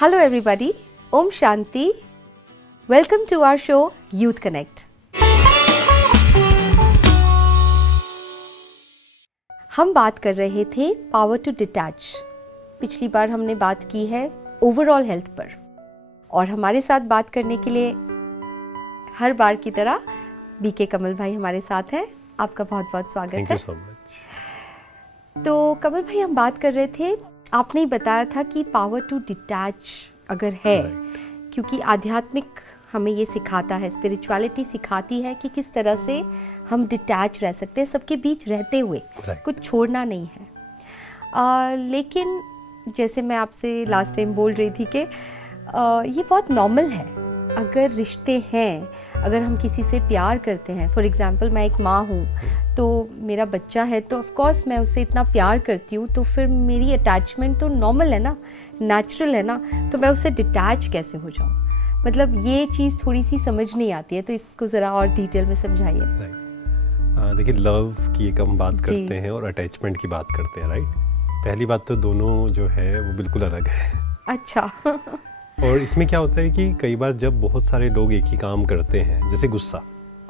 Hello everybody, Om Shanti. Welcome to our show Youth Connect. हम बात कर रहे थे पावर टू डिटैच। पिछली बार हमने बात की है ओवरऑल हेल्थ पर और हमारे साथ बात करने के लिए हर बार की तरह बीके कमल भाई हमारे साथ हैं। आपका बहुत बहुत स्वागत है। Thank you so much. तो कमल भाई हम बात कर रहे थे, आपने ही बताया था कि पावर टू डिटैच अगर है क्योंकि आध्यात्मिक हमें ये सिखाता है, स्पिरिचुअलिटी सिखाती है कि किस तरह से हम डिटैच रह सकते हैं सबके बीच रहते हुए, कुछ छोड़ना नहीं है। लेकिन जैसे मैं आपसे लास्ट टाइम बोल रही थी कि ये बहुत नॉर्मल है। अगर रिश्ते हैं, अगर हम किसी से प्यार करते हैं, फॉर एग्जांपल मैं एक माँ हूँ तो मेरा बच्चा है तो ऑफ कोर्स मैं उससे इतना प्यार करती हूँ तो फिर मेरी अटैचमेंट तो नॉर्मल है ना, नेचुरल है ना, तो मैं उससे डिटैच कैसे हो जाऊँ? मतलब ये चीज़ थोड़ी सी समझ नहीं आती है, तो इसको ज़रा और डिटेल में समझाइए। देखिए, लव की एक हम बात करते हैं और अटैचमेंट की बात करते हैं, राइट। पहली बात तो दोनों जो है वो बिल्कुल अलग है। अच्छा। और इसमें क्या होता है कि कई बार जब बहुत सारे लोग एक ही काम करते हैं, जैसे गुस्सा,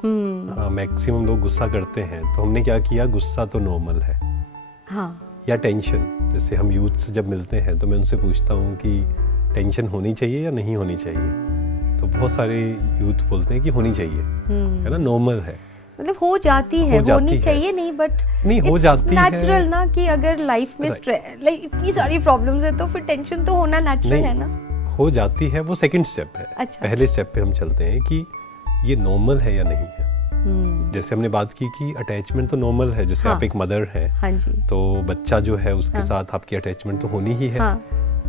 मैक्सिमम लोग गुस्सा करते हैं, तो हमने क्या किया, गुस्सा तो नॉर्मल है। हाँ। या टेंशन, जैसे हम यूथ से जब मिलते हैं तो मैं उनसे पूछता हूँ कि टेंशन होनी चाहिए या नहीं होनी चाहिए, तो बहुत सारे यूथ बोलते हैं कि होनी चाहिए, है ना, नॉर्मल है। मतलब हो जाती है, होनी चाहिए नहीं, बट नहीं हो जाती है, नेचुरल ना, कि अगर लाइफ में लाइक इतनी सारी प्रॉब्लम्स है तो फिर टेंशन तो होना नेचुरल है ना। हो जाती है, वो सेकंड स्टेप है। अच्छा। पहले स्टेप पे हम चलते हैं कि ये नॉर्मल है या नहीं है। जैसे हमने बात की कि अटैचमेंट तो नॉर्मल है, जैसे आप एक मदर हैं, हाँ जी, तो बच्चा जो है उसके साथ आपकी अटैचमेंट तो होनी ही है।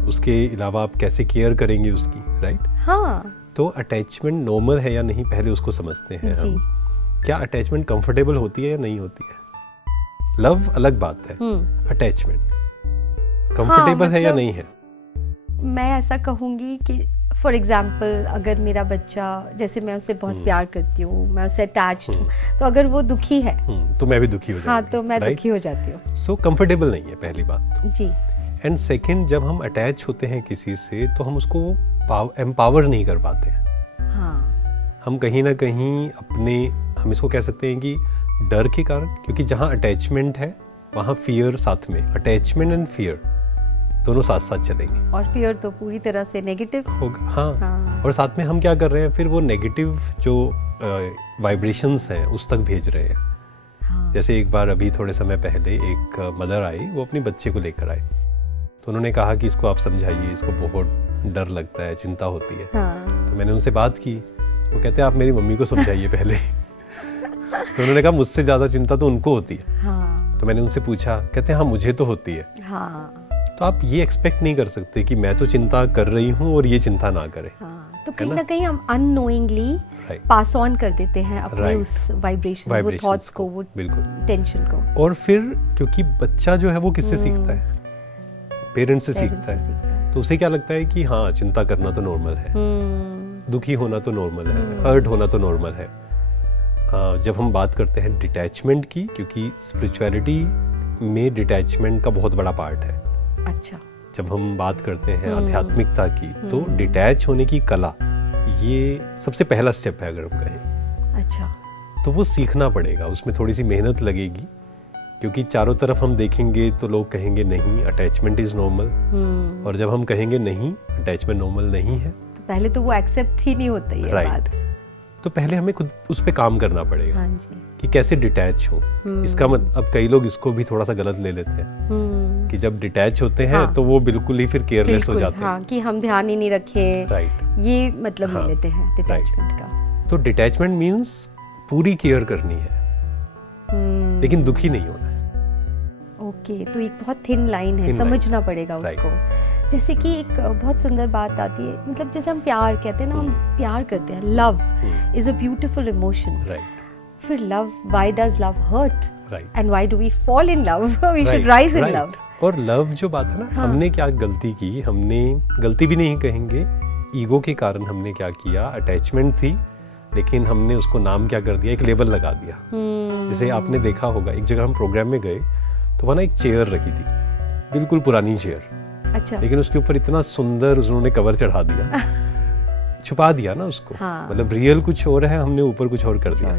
उसके अलावा आप कैसे केयर करेंगे उसकी, राइट। तो अटैचमेंट नॉर्मल है या नहीं, पहले उसको समझते हैं हम। क्या अटैचमेंट कंफर्टेबल होती है या नहीं होती है? लव अलग बात है, अटैचमेंट कंफर्टेबल है या नहीं है? मैं ऐसा कहूँगी कि फॉर एग्जाम्पल अगर मेरा बच्चा, जैसे मैं उससे बहुत प्यार करती हूँ, मैं उससे अटैच्ड हूँ, तो अगर वो दुखी है तो मैं भी दुखी हो जाती हूँ। हाँ, तो मैं दुखी हो जाती हूँ। सो कंफर्टेबल नहीं है पहली बात तो। जी। एंड सेकंड, जब हम अटैच होते हैं किसी से तो हम उसको एम्पावर नहीं कर पाते हैं। हाँ। हम कहीं ना कहीं अपने, हम इसको कह सकते हैं कि डर के कारण, क्योंकि जहाँ अटैचमेंट है वहाँ फियर साथ में, अटैचमेंट एंड फियर दोनों साथ साथ चलेंगे। और फियर तो पूरी तरह से नेगेटिव होगा। हाँ। और साथ में हम क्या कर रहे हैं, फिर वो नेगेटिव जो वाइब्रेशंस हैं उस तक भेज रहे हैं। हाँ। जैसे एक बार अभी थोड़े समय पहले एक मदर आई, वो अपने बच्चे को लेकर आई, तो उन्होंने कहा कि इसको आप समझाइए, इसको बहुत डर लगता है, चिंता होती है। हाँ। तो मैंने उनसे बात की, वो कहते हैं आप मेरी मम्मी को समझाइए पहले। तो उन्होंने कहा मुझसे ज़्यादा चिंता तो उनको होती है। हाँ। तो मैंने उनसे पूछा, कहते हैं हाँ मुझे तो होती है। हाँ। तो आप ये एक्सपेक्ट नहीं कर सकते कि मैं तो चिंता कर रही हूँ और ये चिंता ना करे। हाँ, तो कहीं ना कहीं हम अननोइंगली पास ऑन कर देते हैं अपने उस वाइब्रेशंस, वो थॉट्स को, वो बिल्कुल टेंशन को। और फिर क्योंकि बच्चा जो है वो किससे सीखता है, पेरेंट्स से सीखता है, तो उसे क्या लगता है कि हाँ चिंता करना तो नॉर्मल है, दुखी होना तो नॉर्मल है, हर्ट होना तो नॉर्मल है। जब हम बात करते हैं डिटैचमेंट की, क्योंकि स्पिरिचुअलिटी में डिटैचमेंट का बहुत बड़ा पार्ट है। अच्छा। जब हम बात करते हैं आध्यात्मिकता की, तो डिटैच होने की कला, ये सबसे पहला स्टेप है अगर हम कहें। अच्छा। तो वो सीखना पड़ेगा, उसमें थोड़ी सी मेहनत लगेगी, क्योंकि चारों तरफ हम देखेंगे तो लोग कहेंगे नहीं अटैचमेंट इज नॉर्मल, और जब हम कहेंगे नहीं अटैचमेंट नॉर्मल नहीं है, तो पहले तो वो एक्सेप्ट ही नहीं होता ये बात। तो पहले हमें खुद उस पे काम करना पड़ेगा। हाँ जी। कि कैसे डिटैच हो। इसका मतलब, अब कई लोग इसको भी थोड़ा सा गलत ले लेते हैं कि जब डिटैच होते हैं तो वो बिल्कुल ही फिर केयरलेस हो जाते हैं। हाँ, कि हम ध्यान ही नहीं रखे, राइट, ये मतलब ले लेते हैं डिटैचमेंट का। तो डिटैचमेंट मीन्स पूरी केयर करनी है, लेकिन दुखी नहीं होना है। ओके, तो एक बहुत थिन लाइन है, समझना पड़ेगा उसको। जैसे कि एक बहुत सुंदर बात आती है, मतलब जैसे हम प्यार कहते हैं ना, हम प्यार करते हैं, love is a beautiful emotion. फिर love, why does love hurt, and why do we fall in love, we should rise in love. और लव जो बात है ना, हमने क्या गलती की, हमने गलती भी नहीं कहेंगे, ईगो के कारण हमने क्या किया, अटैचमेंट थी, लेकिन हमने उसको नाम क्या कर दिया, एक लेबल लगा दिया। जैसे आपने देखा होगा, एक जगह हम प्रोग्राम में गए तो वहाँ ना एक चेयर रखी थी, बिल्कुल पुरानी चेयर, अच्छा। लेकिन उसके ऊपर इतना सुंदर उन्होंने कवर चढ़ा दिया, छुपा दिया ना उसको। हाँ। मतलब रियल कुछ और है, हमने ऊपर कुछ और कर दिया।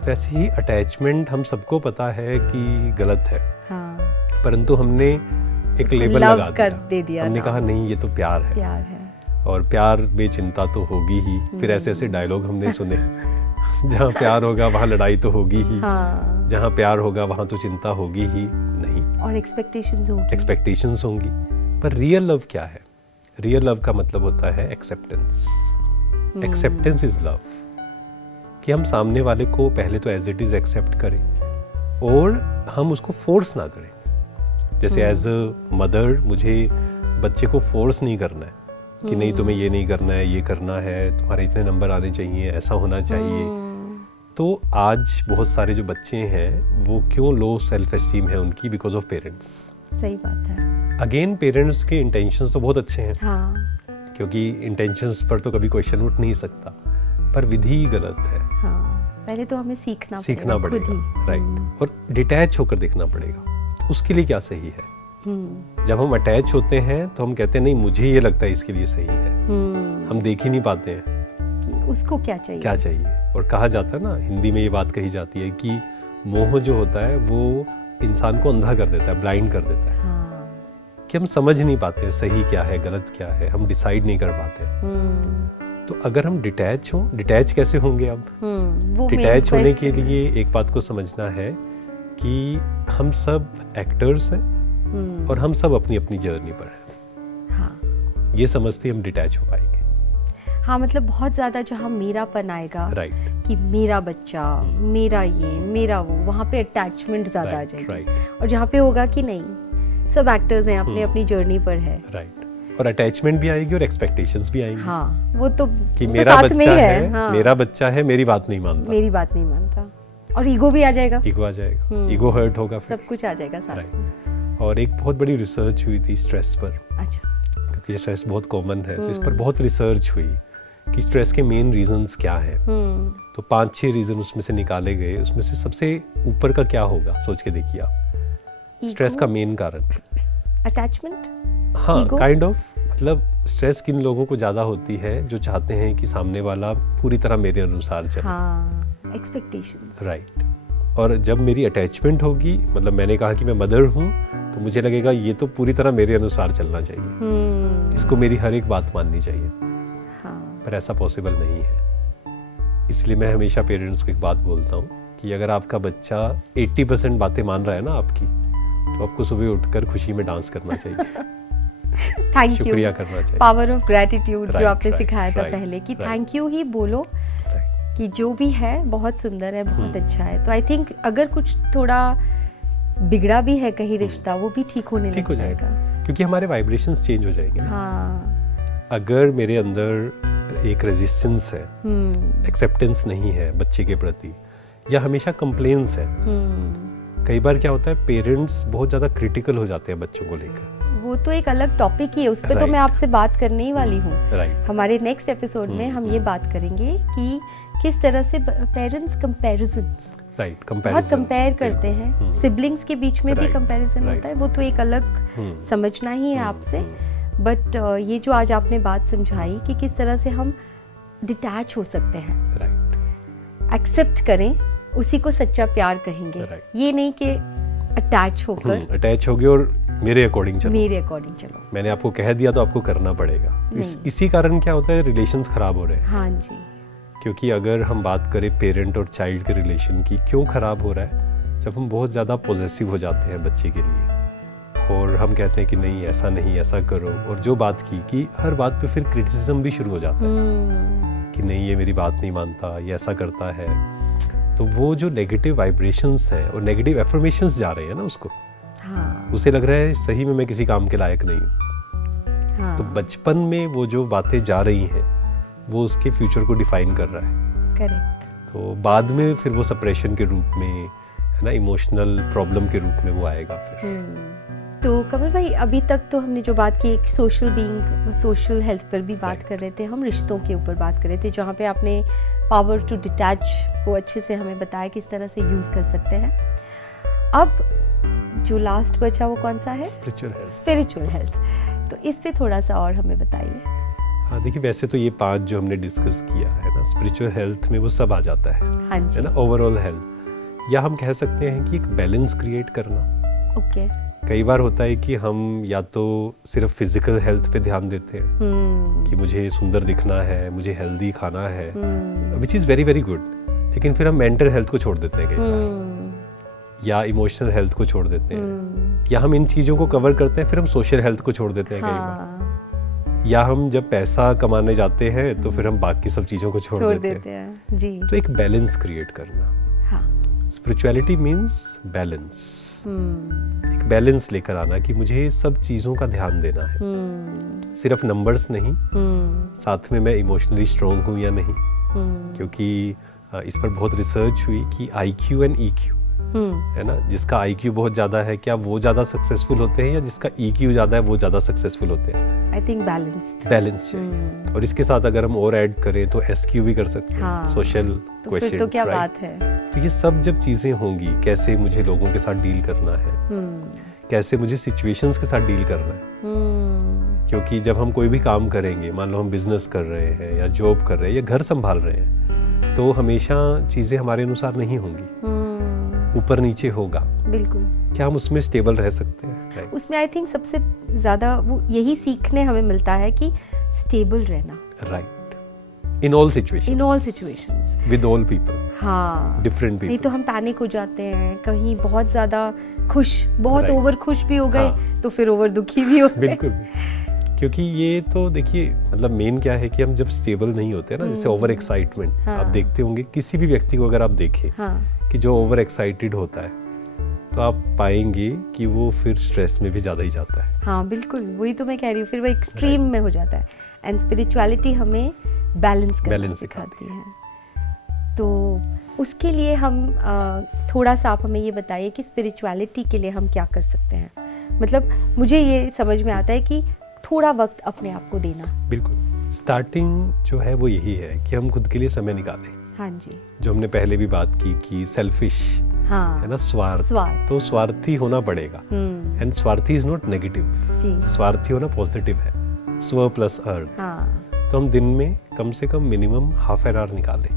तो ऐसे ही अटैचमेंट हम सबको पता है कि गलत है, हाँ। परंतु हमने एक लेबल लगा दिया। हमने कहा नहीं ये तो प्यार है और प्यार में चिंता तो होगी ही। फिर ऐसे ऐसे डायलॉग हमने सुने जहाँ प्यार होगा वहाँ लड़ाई तो होगी ही, हाँ। जहाँ प्यार होगा वहाँ तो चिंता होगी ही नहीं, और एक्सपेक्टेशंस होंगी। पर रियल लव क्या है? रियल लव का मतलब होता है एक्सेप्टेंस। एक्सेप्टेंस इज लव, कि हम सामने वाले को पहले तो एज इट इज एक्सेप्ट करें और हम उसको फोर्स ना करें। जैसे एज अ मदर मुझे बच्चे को फोर्स नहीं करना है कि नहीं तुम्हें ये नहीं करना है, ये करना है, तुम्हारे इतने नंबर आने चाहिए, ऐसा होना चाहिए। तो आज बहुत सारे जो बच्चे हैं वो क्यों लो सेल्फ एस्टीम है उनकी? Because of parents. सही बात है। अगेन पेरेंट्स के इंटेंशंस तो बहुत अच्छे हैं, हाँ। क्योंकि इंटेंशंस पर तो कभी क्वेश्चन उठ नहीं सकता, पर विधि गलत है। हाँ। पहले तो हमें सीखना पड़ेगा, राइट। और डिटैच होकर देखना पड़ेगा उसके लिए क्या सही है। जब हम अटैच होते हैं तो हम कहते हैं नहीं मुझे ये लगता है इसके लिए सही है। हम देख ही नहीं पाते हैं कि उसको क्या चाहिए। और कहा जाता है ना, हिंदी में ये बात कही जाती है कि मोह जो होता है वो इंसान को अंधा कर देता है, ब्लाइंड कर देता है। हाँ। कि हम समझ नहीं पाते सही क्या है गलत क्या है, हम डिसाइड नहीं कर पाते। तो अगर हम डिटैच कैसे होंगे? अब डिटैच होने के लिए एक बात को समझना है कि हम सब एक्टर्स हैं और हम सब अपनी अपनी जर्नी पर हैं। हाँ। ये समझते हम डिटैच हो पाएंगे। हाँ, मतलब बहुत ज्यादा जहाँ मेरापन आएगा, राइट, कि मेरा बच्चा, मेरा ये, मेरा वो, वहाँ पे अटैचमेंट ज्यादा आ जाएगी। और जहाँ पे होगा कि नहीं सब एक्टर्स हैं, अपने अपनी जर्नी पर है, राइट। और अटैचमेंट भी आएगी और एक्सपेक्टेशंस भी आएंगी। हाँ, वो तो कि मेरा बच्चा है, हाँ। मेरा बच्चा है, मेरी बात नहीं मानता, और ईगो भी आ जाएगा। ईगो हर्ट होगा, सब कुछ आ जाएगा साथ में। और एक बहुत बड़ी रिसर्च हुई थी स्ट्रेस पर। अच्छा। क्योंकि स्ट्रेस बहुत कॉमन है, तो इस पर बहुत रिसर्च हुई कि स्ट्रेस के मेन रीजंस क्या हैं। तो 5-6 रीजन उसमें से निकाले गए। उसमें से सबसे ऊपर का क्या होगा, सोच के देखिए आप। स्ट्रेस का मेन कारण अटैचमेंट। हाँ, काइंड ऑफ। मतलब स्ट्रेस किन लोगों को ज्यादा होती है जो चाहते हैं कि सामने वाला पूरी तरह मेरे अनुसार चले। हाँ, एक्सपेक्टेशंस, राइट। और जब मेरी अटैचमेंट होगी, मतलब मैंने कहा कि मैं मदर हूँ, तो मुझे लगेगा ये तो पूरी तरह मेरे अनुसार चलना चाहिए, इसको मेरी हर एक बात माननी चाहिए। हाँ। पर ऐसा पॉसिबल नहीं है। इसलिए मैं हमेशा पेरेंट्स को एक बात बोलता हूँ कि अगर आपका बच्चा 80% बातें मान रहा है ना आपकी, तो आपको सुबह उठकर खुशी में डांस करना चाहिए। थैंक यू, शुक्रिया करना चाहिए। पावर ऑफ ग्रेटिट्यूड जो आपने सिखाया था पहले, कि थैंक यू ही बोलो, कि जो भी है बहुत सुंदर है, बहुत अच्छा है। तो आई थिंक अगर कुछ थोड़ा बिगड़ा भी है कहीं रिश्ता, वो भी ठीक होने लग जाएगा, क्योंकि हमारे वाइब्रेशंस चेंज हो जाएंगे। हाँ। अगर मेरे अंदर एक रेजिस्टेंस है, एक्सेप्टेंस नहीं है बच्चे के प्रति, या हमेशा कंप्लेंस है। कई बार क्या होता है, पेरेंट्स बहुत ज्यादा क्रिटिकल हो जाते हैं बच्चों को लेकर। वो तो एक अलग टॉपिक ही है, उस पे तो मैं आपसे बात करने ही वाली हूँ। हमारे नेक्स्ट एपिसोड में हम ये बात करेंगे कि किस तरह से पेरेंट्स कंपैरिजंस, बहुत कंपेयर करते हैं। सिबलिंग्स के बीच में भी कंपैरिजन होता है, वो तो एक अलग समझना ही है आपसे। बट ये जो आज आपने बात समझाई कि किस तरह से हम डिटैच हो सकते हैं, एक्सेप्ट करें, उसी को सच्चा प्यार कहेंगे। ये नहीं कि अटैच हो गए और मेरे अकॉर्डिंग चलो। मैंने आपको कह दिया तो आपको करना पड़ेगा। इसी कारण क्या होता है, रिलेशंस खराब हो रहे हैं। हाँ जी। क्योंकि अगर हम बात करें पेरेंट और चाइल्ड के रिलेशन की, क्यों खराब हो रहा है? जब हम बहुत ज़्यादा पॉजेसिव हो जाते हैं बच्चे के लिए, और हम कहते हैं कि नहीं ऐसा नहीं, ऐसा करो। और जो बात की कि हर बात पे फिर क्रिटिसिज्म भी शुरू हो जाता है कि नहीं ये मेरी बात नहीं मानता, ये ऐसा करता है। तो वो जो नेगेटिव वाइब्रेशंस हैं और नेगेटिव एफर्मेशंस जा रहे हैं ना उसको, हाँ। उसे लग रहा है सही में मैं किसी काम के लायक नहीं हूँ। हाँ। तो बचपन में वो जो बातें जा रही हैं वो उसके फ्यूचर को डिफाइन कर रहा है। करेक्ट। तो बाद में फिर वो सप्रेशन के रूप में, है ना, इमोशनल प्रॉब्लम के रूप में वो आएगा फिर। तो कमल भाई, अभी तक तो हमने जो बात की एक सोशल बीइंग, सोशल हेल्थ पर भी बात कर रहे थे, हम रिश्तों के ऊपर बात कर रहे थे, जहाँ पे आपने पावर टू डिटैच को अच्छे से हमें बताया किस तरह से यूज कर सकते हैं। अब जो लास्ट बचा वो कौन सा है? Spiritual health. तो इस पे थोड़ा सा और हमें बताइए। हाँ देखिए, वैसे तो ये 5 जो हमने डिस्कस किया है ना, स्पिरिचुअल हेल्थ में वो सब आ जाता है, हाँ जी, है ना, ओवरऑल हेल्थ। या हम कह सकते हैं कि एक बैलेंस क्रिएट करना। ओके। कई बार होता है कि हम या तो सिर्फ फिजिकल हेल्थ पे ध्यान देते हैं कि मुझे सुंदर दिखना है, मुझे हेल्दी खाना है, which is very very good, लेकिन फिर हम मेंटल हेल्थ को छोड़ देते हैं कई बार, या इमोशनल हेल्थ को छोड़ देते हैं, या हम इन चीज़ों को कवर करते हैं, फिर हम सोशल हेल्थ को छोड़ देते हैं कई बार, या हम जब पैसा कमाने जाते हैं तो फिर हम बाकी सब चीज़ों को छोड़ देते हैं जी। तो एक बैलेंस क्रिएट करना, स्पिरिचुअलिटी मीन्स बैलेंस, एक बैलेंस लेकर आना कि मुझे सब चीज़ों का ध्यान देना है, सिर्फ नंबर्स नहीं, साथ में मैं इमोशनली स्ट्रॉन्ग हूँ या नहीं, क्योंकि इस पर बहुत रिसर्च हुई कि IQ एंड EQ, है ना, जिसका IQ बहुत ज़्यादा है क्या वो ज़्यादा सक्सेसफुल होते हैं, या जिसका EQ ज़्यादा है वो ज़्यादा सक्सेसफुल होते हैं? आई थिंक बैलेंस चाहिए। और इसके साथ अगर हम और ऐड करें तो SQ भी कर सकते हैं, सोशल क्वेश्चन, तो क्या बात है। तो ये सब जब चीज़ें होंगी, कैसे मुझे लोगों के साथ डील करना है, कैसे मुझे सिचुएशंस के साथ डील करना है, क्योंकि जब हम कोई भी काम करेंगे, मान लो हम बिजनेस कर रहे हैं या जॉब कर रहे हैं या घर संभाल रहे हैं, तो हमेशा चीज़ें हमारे अनुसार नहीं होंगी, ऊपर नीचे होगा। बिल्कुल। क्या हम उसमें स्टेबल रह सकते हैं? उसमें आई थिंक सबसे ज़्यादा वो यही सीखने हमें मिलता है कि स्टेबल रहना, right, in all situations with all people, हाँ, डिफरेंट पीपल। नहीं तो हम पैनिक हो जाते हैं, कहीं बहुत ज़्यादा खुश, बहुत ओवर खुश भी हो गए, तो फिर ओवर दुखी भी हो गए। बिल्कुल, क्योंकि ये तो देखिए, मतलब मेन क्या है कि हम जब स्टेबल नहीं होते ना, जैसे ओवर एक्साइटमेंट, आप देखते होंगे किसी भी व्यक्ति को अगर आप देखें कि जो ओवर एक्साइटेड होता है, तो आप पाएंगे कि वो फिर स्ट्रेस में भी ज़्यादा ही जाता है। हाँ बिल्कुल, वही तो मैं कह रही हूँ, फिर वो एक्सट्रीम में हो जाता है। एंड स्पिरिचुअलिटी हमें बैलेंस करना सिखाती है। तो उसके लिए हम थोड़ा सा आप हमें ये बताइए कि स्पिरिचुअलिटी के लिए हम क्या कर सकते हैं। मतलब मुझे ये समझ में आता है कि थोड़ा वक्त अपने आप को देना। बिल्कुल, स्टार्टिंग जो है वो यही है कि हम खुद के लिए समय निकालें। हाँ जी, जो हमने पहले भी बात की कि सेल्फिश, हाँ, है ना, स्वार्थ, तो स्वार्थी होना पड़ेगा। एंड स्वार्थी इज नॉट नेगेटिव, स्वार्थी होना पॉजिटिव है, स्व प्लस अर्थ। तो हम दिन में कम से कम मिनिमम हाफ एन आवर निकालें,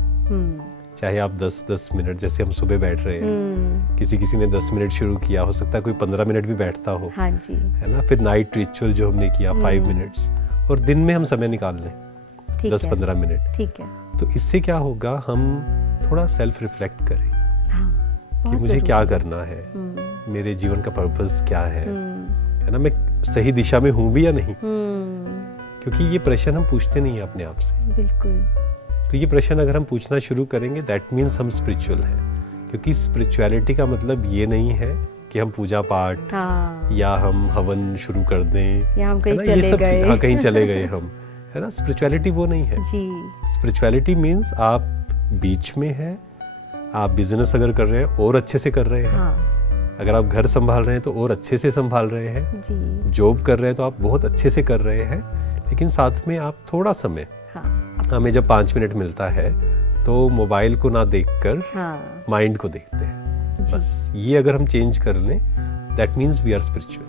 चाहे आप 10-10 मिनट, जैसे हम सुबह बैठ रहे हैं, किसी ने 10 मिनट शुरू किया, हो सकता है कोई 15 मिनट भी बैठता हो, हाँ जी, है ना। फिर नाइट रिचुअल जो हमने किया 5 मिनट्स, और दिन में हम समय निकाल लें 10-15 मिनट, ठीक है। तो इससे क्या होगा, हम थोड़ा सेल्फ रिफ्लेक्ट करें, कि मुझे क्या करना है, मेरे जीवन का पर्पस क्या है ना, मैं सही दिशा में हूँ भी या नहीं, क्योंकि ये प्रश्न हम पूछते नहीं है अपने आप से। बिल्कुल। तो ये प्रश्न अगर हम पूछना शुरू करेंगे, दैट मीन्स हम स्पिरिचुअल हैं, क्योंकि स्पिरिचुअलिटी का मतलब ये नहीं है कि हम पूजा पाठ, या हम हवन शुरू कर दें, या हम कहीं चले गए, हाँ कहीं चले गए हम, है ना। स्पिरिचुअलिटी वो नहीं है जी। स्पिरिचुअलिटी मीन्स आप बीच में हैं, आप बिजनेस अगर कर रहे हैं और अच्छे से कर रहे हैं, अगर आप घर संभाल रहे हैं तो और अच्छे से संभाल रहे हैं, जॉब कर रहे हैं तो आप बहुत अच्छे से कर रहे हैं, लेकिन साथ में आप थोड़ा समय, हमें जब 5 मिनट मिलता है तो मोबाइल को ना देखकर माइंड को देखते हैं, बस ये अगर हम चेंज कर लें, that means we are spiritual.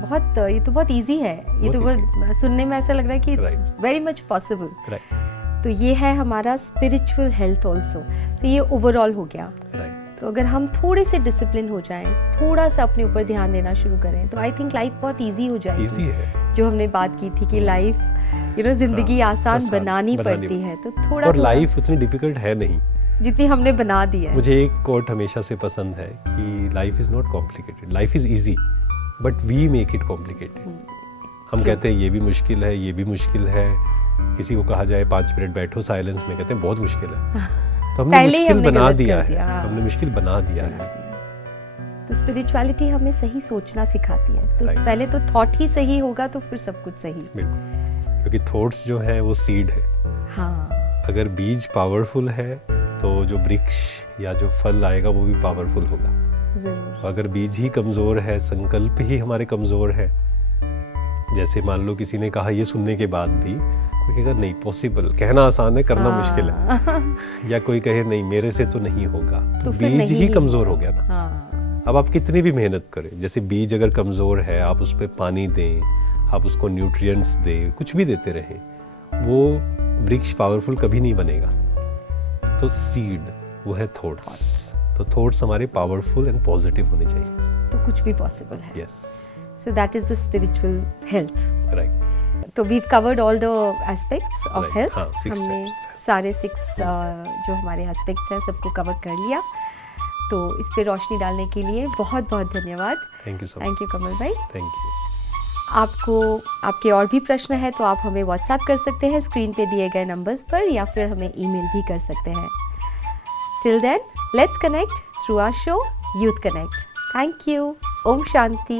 बहुत, ये तो बहुत इजी है, ये तो बहुत सुनने में ऐसा लग रहा है कि इट्स वेरी मच पॉसिबल। तो ये है हमारा स्पिरिचुअल हेल्थ ऑल्सो। तो ये ओवरऑल हो गया। तो अगर हम थोड़े से डिसिप्लिन हो जाएं, थोड़ा सा अपने ऊपर ध्यान देना शुरू करें, तो आई थिंक लाइफ बहुत इजी हो जाएगी। इजी है, जो हमने बात की थी कि लाइफ, यू नो, जिंदगी आसान बनानी पड़ती है, तो थोड़ा, और लाइफ उतनी डिफिकल्ट है नहीं जितनी हमने बना दी है। मुझे एक कोट हमेशा से पसंद है कि life is not complicated, life is easy but we make it complicated. हम कहते हैं ये भी मुश्किल है, ये भी मुश्किल है, किसी को कहा जाए 5 मिनट बैठो साइलेंस में, कहते हैं बहुत मुश्किल है। तो हमने मुश्किल बना दिया है, हमने मुश्किल बना दिया है। तो स्पिरिचुअलिटी हमें सही सोचना सिखाती है। तो पहले तो थॉट ही सही होगा तो फिर सब कुछ सही। बिल्कुल, क्योंकि थॉट्स जो है वो सीड है। हाँ। अगर बीज पावरफुल है तो जो वृक्ष या जो फल आएगा वो भी पावरफुल होगा। जरूर। अगर बीज ही कमजोर है, संकल्प ही हमारे कमजोर है, जैसे मान लो किसी ने कहा ये सुनने के बाद भी कोई कहेगा नहीं पॉसिबल, कहना आसान है, करना मुश्किल है, या कोई कहे नहीं मेरे से तो नहीं होगा, तो बीज ही कमजोर हो गया ना। अब आप कितनी भी मेहनत करें, जैसे बीज अगर कमजोर है, आप उस पर पानी दें, आप उसको न्यूट्रिएंट्स दे, कुछ भी देते रहें, वो वृक्ष पावरफुल कभी नहीं बनेगा। तो सीड वो है थॉट्स। तो थॉट्स हमारे पावरफुल एंड पॉजिटिव होने चाहिए, तो कुछ भी पॉसिबल है। Yes, so that is the spiritual health, right. तो we covered all the aspects of health. हाँ, हमने सारे 6 जो हमारे एस्पेक्ट्स हैं सबको कवर कर लिया। तो इस पे रोशनी डालने के लिए बहुत बहुत धन्यवाद। Thank you so much. Thank you Kamal भाई। Thank you. आपको आपके और भी प्रश्न है तो आप हमें व्हाट्सएप कर सकते हैं स्क्रीन पे दिए गए नंबर्स पर, या फिर हमें ईमेल भी कर सकते हैं। Till then, let's connect through our show youth connect. Thank you. ओम शांति।